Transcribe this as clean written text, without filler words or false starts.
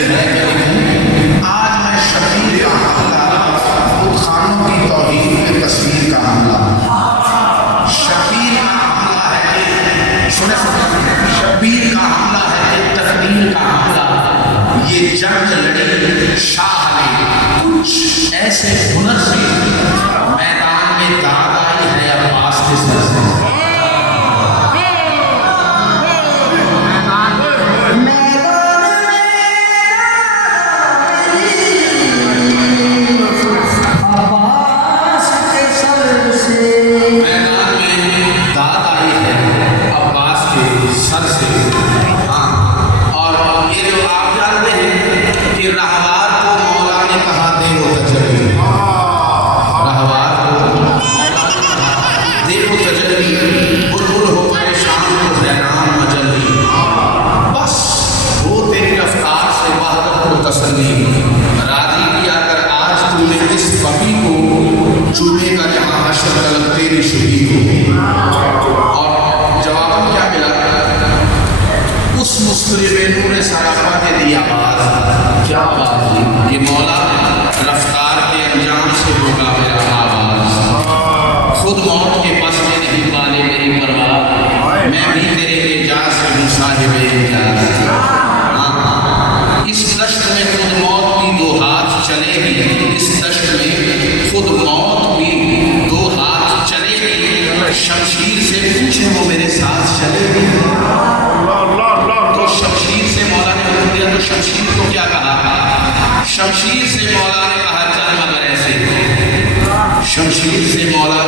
ہے کہ نہیں؟ آج میں شبیر کا حملہ، بت خانوں کی توہین میں تصویر کا حملہ، شبیر کا حملہ ہے کہ شبیر کا حملہ ہے کہ تقدیر کا حملہ، یہ جنگ لڑی شاہ نے کچھ ایسے ہنر سے، میدان میں داد آئی ہے عباس کے سر سے۔ راضی کیا کر آج تو نے اس کبھی کو چومے کا جہاں حشر طلب تیری شبی کو۔ اور جواب کیا ملا؟ اس مسکرے میں نور سراپا نے دیا آواز، کیا آواز دی؟ یہ مولا رفتار کے انجام سے ہوگا میرا آواز، خود موت کے پس میں نہیں پانے میری پرواہ، میں بھی تیرے اعجاز سے ہوں صاحب اعجاز۔ اس دشت میں خود موت بھی دو ہاتھ چلے گی، اس دشت میں خود موت بھی دو ہاتھ چلے گی، شمشیر سے پوچھے وہ میرے ساتھ چلے گی۔ تو شمشیر سے مولا نے حکم دیا تو شمشیر کو کیا کہا؟ شمشیر سے مولا نے کہا چل مگر ایسے، شمشیر سے مولا